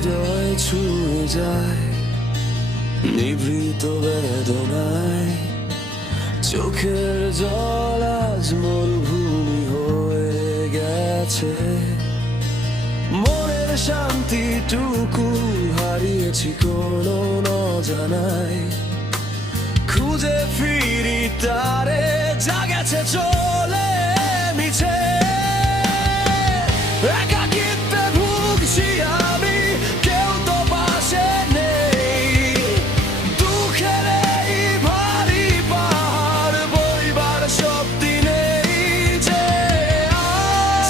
হৃদয় ছুঁয়ে যায় নিভৃত বেদনায়। চোখের জল আজ মরুভূমি হয়ে গেছে, মনের শান্তিটুকু হারিয়েছি কোনো অজানায়। খুঁজে ফিরি তারে যা গেছে চলে মিছে, একাকিত্বে ভুগছি আমি, কেউ তো পাশে নেই। দুঃখের এই ভারী পাহাড় বইবার শক্তি নেই যে।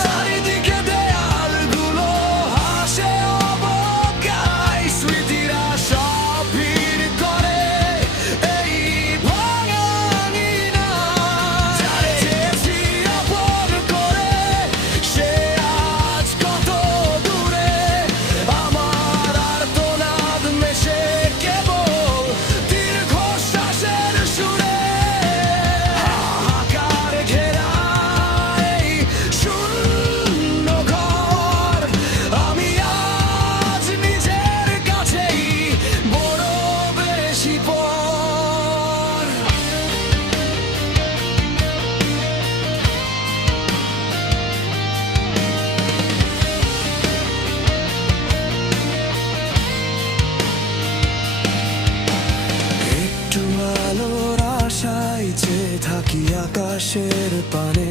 চারিদিকে দেয়ালগুলো হাসে অবজ্ঞায়, স্মৃতিরা সব ভিড় করে এই ভাঙা আঙিনায়। যারে চেয়েছি আপন করে সে আজ কত দূরে, আমার আর্তনাদ মেশে কেবল দীর্ঘশ্বাসের সুরে। হাহাকার ঘেরা এই শূন্য ঘর, আমি আজ নিজের কাছেই বড় বেশি পর। একটু আলোর আশায় চেয়ে থাকি আকাশের পানে,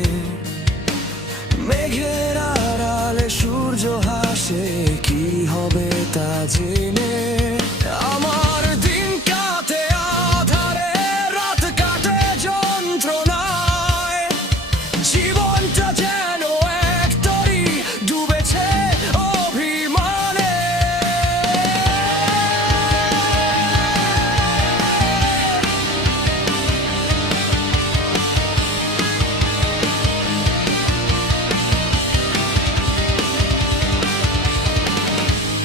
মেঘের আড়ালে সূর্য হাসে কি হবে তা জেনে। আমার দিন কাটে আধারে, রাত কাটে যন্ত্রণায়, জীবনটা যেন এক তরি ডুবেছে অভিমানে।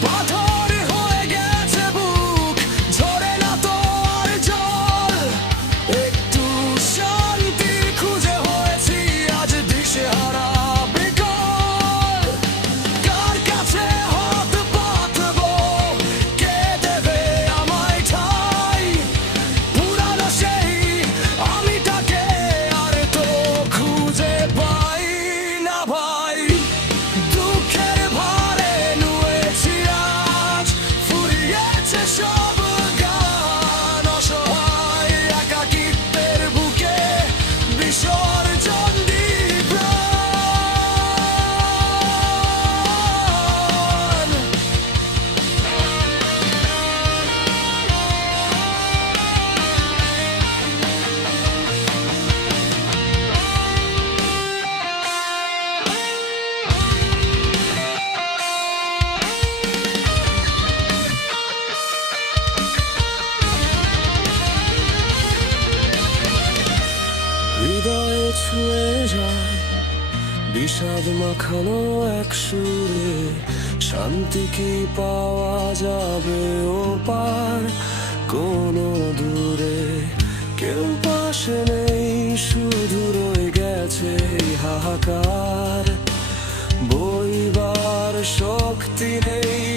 পাথর হয়ে গেছে বুক, ঝরে না তো আর জল। একটু শান্তি খুঁজে হয়েছি আজ দিশেহারা বিকল। কার কাছে হাত পাতবো, কে দেবে আমায় ঠাই? পুরানো সেই আমিটাকে আর তো খুঁজে পাই না ভাই। দুঃখের ভারে নুয়েছি আজ, ফুরিয়েছে সব গান। অসহায় একাকিত্বের বুকে বিসর্জন দিই প্রাণ। হৃদয়ে ছুঁয়ে যায় বিষাদ মাখানো এক সুরে, শান্তি কি পাওয়া যাবে ও পার কোনো দূরে? কেউ পাশে নেই, শুধু রয়ে গেছে এই হাহাকার, বইবার শক্তি নেই